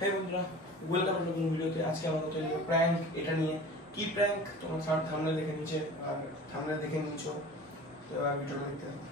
হ্যাঁ বন্ধুরা, welcome to নতুন ভিডিওতে। আজকে আমরা হচ্ছে প্র্যাঙ্ক, এটা নিয়ে কি প্র্যাঙ্ক তোমরা থাম্বনেল দেখে নিচে আর থাম্বনেল দেখে নিয়েছো, তো এবার ভিডিওটা দেখতে থাকো।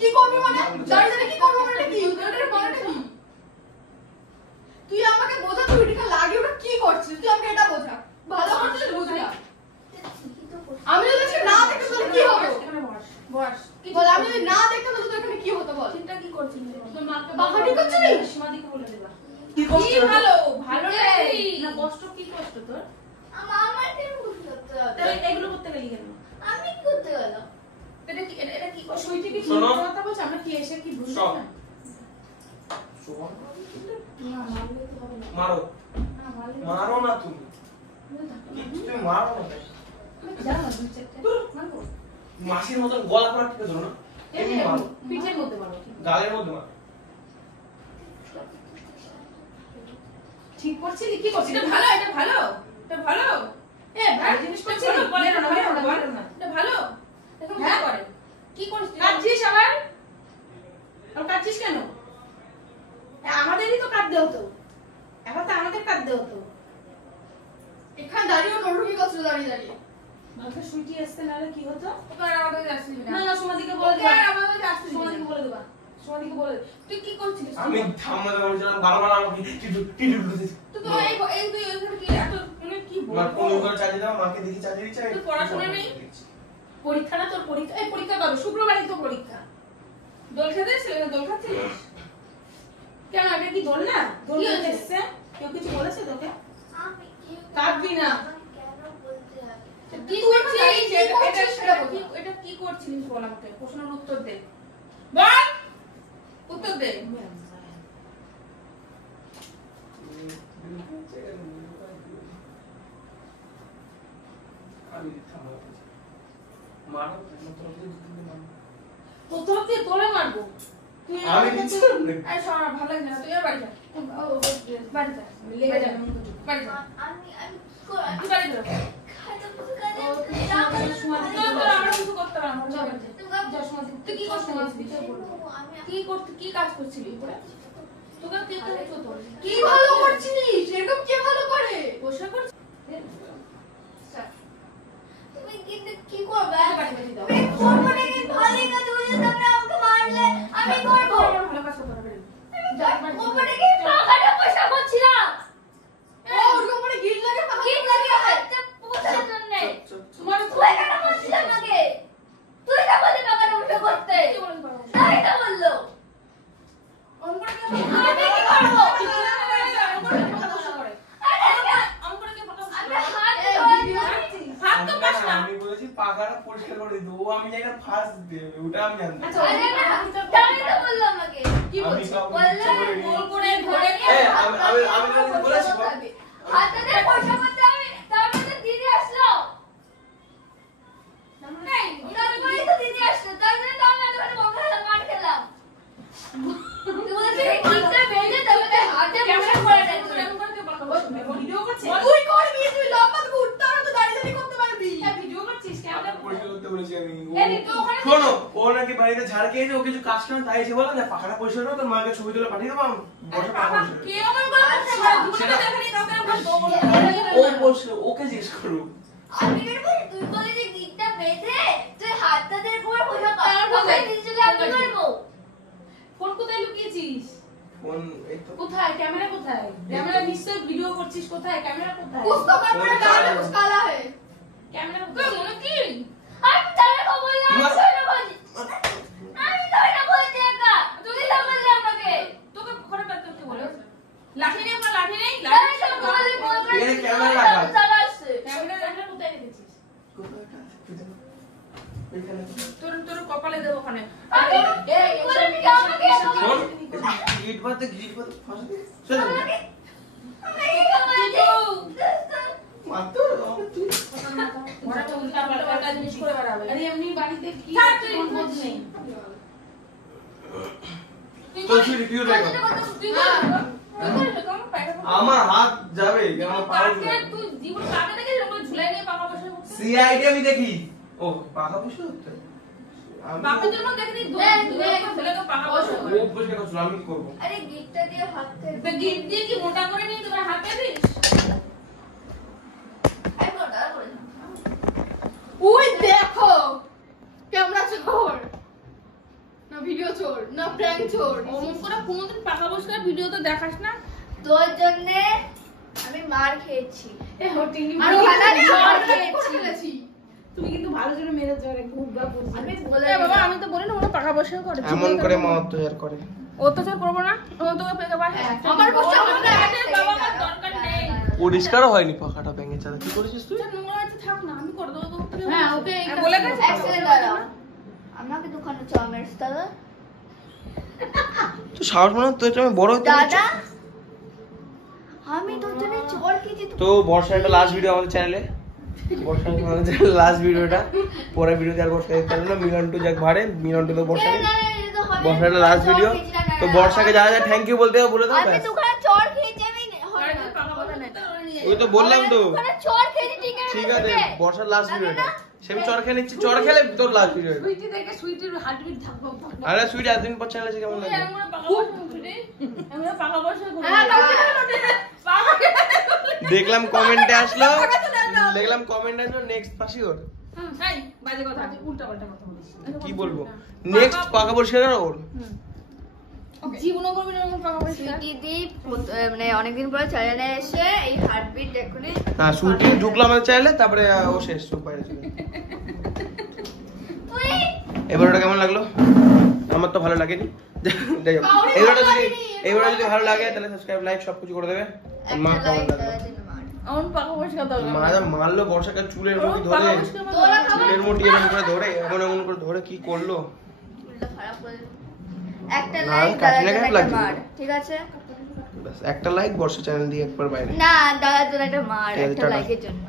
কি করবি মানে? জানি কি করবো মানে কি? তুই আমাকে বোঝা, তুই ওটা লাগে ওটা কি করছিস, তুই আমাকে এটা বোঝা। ভালো করছিস বুঝ না। আমি যদি না দেখতে তাহলে কি হতো? বস বল, আমি যদি না দেখতাম তাহলে এখানে কি হতো বল? চিন্তা কি করছিস? তোর মাকে বাহারি করছিস? সীমাদিকে বলে দেবা। কি কি কষ্ট ভালো ভালো নাকি না কষ্ট? কি কষ্ট তোর? আমার কেন বুঝতে হবে? তাহলে এগুলো করতে গেলি কেন? আমি কি করতে গেলাম? এটা কি সইটি কি শোনো। কথা বলছ? আমরা কি এসে কি বুঝছি সব। না? না মারলে তো হবে না। মারো না মারলে মারো না তুমি তুমি মারো না জানো না দুই চারটে মারবো। মাসির মতন গলা করে টিপে ধরো না এমনি মারো পিঠের মধ্যে মারো। গালের মধ্যে মারো ঠিক করছিস কি করছিস? এটা ভালো এটা ভালো এটা ভালো। ভালো জিনিস করছিস বলে না ভালো না এটা ভালো। এখন কি করে? কি করছিস? কাটছিস আবার? আর কাটছিস কেন? আমাদেরই তো কাটতে হতো। এখন তো আমাদের কাটতে হতো। এখানে দাঁড়িয়ে নরকি করছিস দাঁড়িয়ে দাঁড়িয়ে। ভালো সুইটি আসতে নালে কি হতো? তোর আমাদের আসছিস না না সমাধিকে বলে দেবা। আমাদের আসছিস সমাধিকে বলে দেবা। সমাধিকে বলে তুই কি করছিস? আমি থামতে বলছিলাম বারবার আমাকে টিটু টিটু দিতেছিস তুই তো এই তুই এখানে কি এত মানে কি মা কোন বলবো? করে চালিয়ে দাও মাকে দেখি চালিয়ে দিচ্ছে তোর পড়াশোনা নেই? পরীক্ষা না তোর পরীক্ষা? এই পরীক্ষা কবে? শুক্রবারই তো পরীক্ষা। দোল খেতে এসেছিস? দোল খাচ্ছিস? কেন এটা কি দোল না? দোল খেতে এসছে? কেউ কিছু বলেছে তোকে? আমি কি কাঁদবি না। কেন বলতে হবে? কি করছিস? এটা কি করছিস বল আমাকে। প্রশ্নের উত্তর দে। বল। উত্তর দে। আমি থামা মারো প্রথম দিয়ে তোলে মারবো। তুই আমি দিচ্ছি এই শোনা ভালো লাগে না। তুই এর বাড়ি যা। বাড়ি যা। লেগে যাবে বাড়ি যা। আমি তুই বাড়ি যা। খাতা পুরো কাজে আমরা কিছু করতে পারবো না। যা সমাধি। তুই কি করছিস? কি কাজ করছিলি? তোকে কে করছো তোর? কি ভালো করছিস? এরকম কে ভালো করে? বসে করছিস? তুমি কিন্তু কি করবে? বাড়ি বাড়ি দাও। করবো নাকি? ভালোই না, তুমি যদি তোমরা আমাকে মারলে আমি করবো। ভালো কাজ করতে পারবে। করবো নাকি? টাকাটা পয়সা করছিলাম। ওর উপরে গিট লাগে, গিট লাগে হাতে পৌঁছানোর জন্য। তোমার তুই কেন বলছিস আমাকে? তুই না বললি টাকাটা পয়সা করতে? তাই তো বললো। আমি কি করবো? আমি বলেছি পাকাটা পরিষ্কার করে দিতে ও আমি জায়গা ফার্স্ট দেবে ওটা আমি জানতাম আরে না, তাই তো বললো আমাকে। কি বলছিস? বললে গোল করে ধরে আমি বলেছি হাতে পয়সা করতে হবে, তারপরে তো দিদি আসলো। নেই, তারপরেই তো দিদি আসলো, তারপরে তো আমি ওখানে বকা মার খেলাম। তুই বলছিস কিটা বেজে তারপরে হাতে পয়সা করে দেয় তুই। ভিডিও করছিস? তুই করবি, তুই লম্বা থেকে উঠতে পারো তো দাঁড়িয়ে দাঁড়িয়ে করতে পারবি। ভিডিও করছিস কেন? পরিষ্কার করতে বলেছি আমি এই তো ওখানে শোনো ও নাকি বাড়িতে ঝাড় খেয়েছে ও কিছু কাজ কাম তাই এসে বলে না পাখাটা পরিষ্কার করো তোর মাকে ছবি তুলে পাঠিয়ে দেবো বসে পাখা পরিষ্কার কে আমার বলে জীবনে দেখানি কাউকে ও বসে ওকে জিজ্ঞেস করো আমি কেন বলি? তুই বলি যে গিটটা বেঁধে তুই হাতটা দিয়ে করে পয়সা কর, তারপরে দিদি চলে আমি করবো। ফোন কোথায় লুকিয়েছিস? ফোন এই তো কোথায়? ক্যামেরা কোথায়? ক্যামেরা নিশ্চয় ভিডিও করছিস কোথায়? ক্যামেরা কোথায়? कुछ तो कर मेरे गाल में कुछ काला है। ক্যামেরা কোথায়? মনে কি? আমি তারে को बोलला আমি তো না বলছি একা, তুই তো বললি আমাকে। তোকে ঘরে কাটতে কে বলে? লাঠি নেই? আপনার লাঠি নেই? তাই তো বললি বলবে এখানে ক্যামেরা লাগা আছে। চলে আসছে। ক্যামেরা কোথায় রেখেছিস? তোর কপালে দেব ওখানে। এই বলে কি আমাকে শোন গিট বাতে ফাঁসা দে চল আমাকে মাতো আমাকে তুই ওরা তো উল্টা পাল্টা জিনিস করে বেড়াবে। আরে এমনি বাড়িতে কি কোন বোঝ নেই। তো তুই রিভিউ দে তুই করে কম পায়টা আমার হাত যাবে আমার পা তুই জীবন কাটে দেখে এরকম ঝুলাই নিয়ে পাকা বসে বসে সিআইডি আমি দেখি ও পাকা বসে হচ্ছে আমি বাপের জন্য দেখনি ছেলে তো পাকা বসে ও বসে কথা আমি কি করব আরে গিটটা দিয়ে হাত তো গিট দিয়ে কি মোটা করে নিয়ে তোমার হাতে দিস? আই মোটা করে ওই দেখো ক্যামেরা চোর না ভিডিও চোর না প্র্যাঙ্ক চোর। অমন করে কোনোদিন পাকা বসে ভিডিও তো দেখাস না। তোর জন্য আমি মার খেয়েছি এ হটিনি আর ওখানে মার খেয়েছি তুমি কিন্তু ভালো জন্য মেরেছো রে খুব বাবু আমি বলে এ বাবা আমি তো বলি না ওরা টাকা পয়সা করে এমন করে মা অত্যাচার করে। অত্যাচার করবো না ও তোকে পেকে পারে আমার বসে আমাকে বাবা আমার দরকার নেই পরিষ্কারও হয়নি পাখাটা ভেঙে চালা। কি করেছিস তুই? নোংরা আছে থাক না আমি করে দেবো তোকে হ্যাঁ, ওকে এই বলে কাজ গেছে এক সেকেন্ড দাঁড়াও আমাকে দুখানা চাউমিন দাদা তো সাহস মনে তো আমি বড় হতে দাদা আমি তোর জন্য চোর খেয়েছি তো বর্ষার একটা লাস্ট ভিডিও আমাদের চ্যানেলে, বর্ষার আমাদের চ্যানেলে লাস্ট ভিডিওটা, পরের ভিডিওতে আর বর্ষা দেখতে পারবে না। মিলন টু যাক ভাড়ে, মিলন টু তো বর্ষা বর্ষার একটা লাস্ট ভিডিও। তো বর্ষাকে যা যা থ্যাংক ইউ বলতে হবে বলে দাও আমি ব্যাস। দুখানা চোর খেয়েছি আমি ওই তো বললাম তো, দুখানা চোর খেয়েছি ঠিক আছে বর্ষার লাস্ট ভিডিওটা সেমি চর খেয়ে নিচ্ছি, চর খেলে তোর লাস্ট ভিডিও। সুইটি দেখে সুইটির হার্টবিট থাকবো আরে সুইট এতদিন পর চ্যানেলে কেমন লাগবে? আমরা পাকা বসে হ্যাঁ, দেখলাম কমেন্টে আসলো, দেখলাম কমেন্টে আসলো নেক্সট পাশি ওর। এই বাজে কথা উল্টা পাল্টা কথা বলিস কি বলবো নেক্সট পাকা পরিষ্কার ওর। জীবনও করবি না পাকা বসে দিদি মানে অনেকদিন পরে চ্যানেলে এসে এই হার্টবিট দেখুন হ্যাঁ সুইটি ঢুকলো আমাদের চ্যানেলে, তারপরে ও শেষ চুপ বাইরে চলে গেল। তুই এবার ওটা কেমন লাগলো? আমার তো ভালো লাগেনি। যাই হোক, এবারে যদি ভালো লাগে তাহলে সাবস্ক্রাইব লাইক সবকিছু করে দেবে। মা একটা কেমন লাইক লাগলো? আমার পাকা বসে কথা মা যা মারলো বর্ষাকে চুলের মুঠি ধরে, তোরা খাবার চুলের মুঠি এরকম করে ধরে এমন এমন করে ধরে কি করলো। চুলটা খারাপ করে দিল। একটা না, লাইক কাটলে দাদার কেমন জন্য একটা লাগছে? মার ঠিক আছে ব্যাস একটা লাইক বর্ষা চ্যানেল দিয়ে একবার বাইরে। না দাদার জন্য একটা মার ঠিক আছে, একটা টাটা। লাইকের জন্য